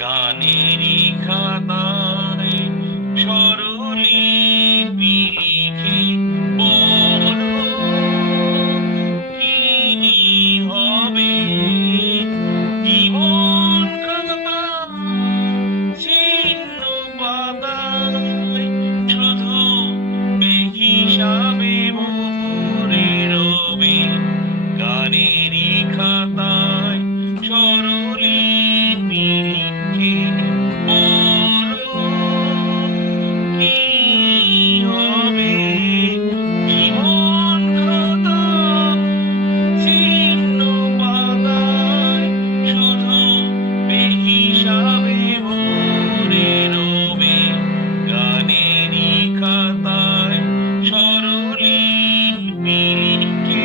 গানেরই খাতায় স্বরলিপি লিখে বলো কি হবে জীবন খাতা ছিন্ন পাতায় শুধু বেহিসাবে ভরে রবে গানেরই খাতায় স্বরলিপি লিখে বলো কি হবে জীবন খাতা ছিন্ন পাতায় শুধু বেহিসাবে ভরে রবে গানেরই খাতায় স্বরলিপি লিখে।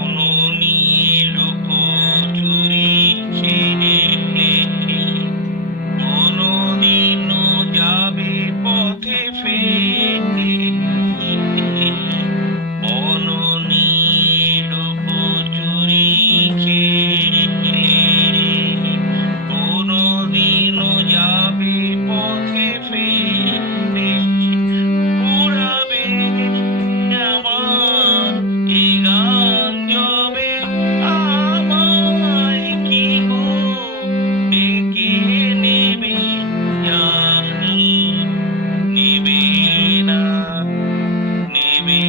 মননীল কচুরি খেলে কোনদিনও যাবে পথে ফেলে মননীল কচুরি খেলে কোনদিনও যাবে পথে ফেলে ঘুরাবে আমার এ গান জবে আমায় কি গো ডেকে নেবে জানি নেবে না নেবে